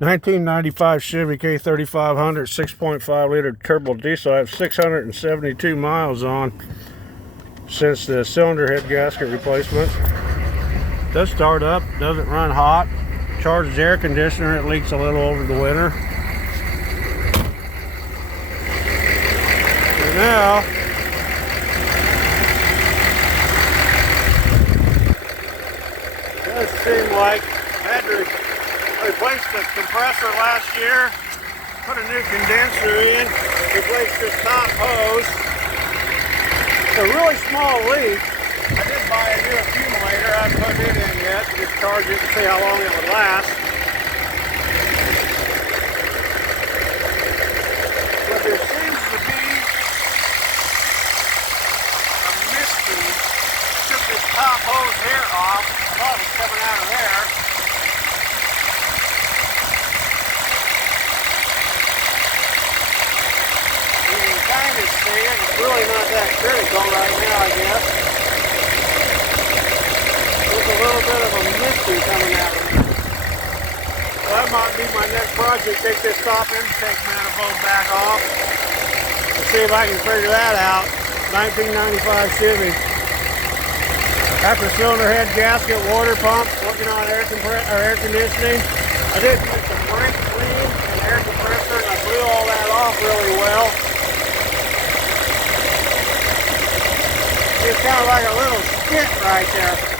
1995 Chevy K3500 6.5 liter turbo diesel. I have 672 miles on since the cylinder head gasket replacement. Does start up, doesn't run hot. Charged air conditioner, it leaks a little over the winter. And now it does seem like I had to replaced the compressor last year, put a new condenser in, replaced this top hose. It's a really small leak. I did buy a new accumulator. I haven't put it in yet to just charge it and see how long it would last. But there seems to be a mystery. I took this top hose hair off. I thought it was coming out of there. See it. It's really not that critical right now, I guess. There's a little bit of a mystery coming out of it. So that might be my next project. Take this top intake manifold back off and see if I can figure that out. 1995 Chevy. After cylinder head gasket, water pump, working on air conditioning. I did use some brake clean and air compressor, and I blew all that off really well. It's kind of like a little skit right there.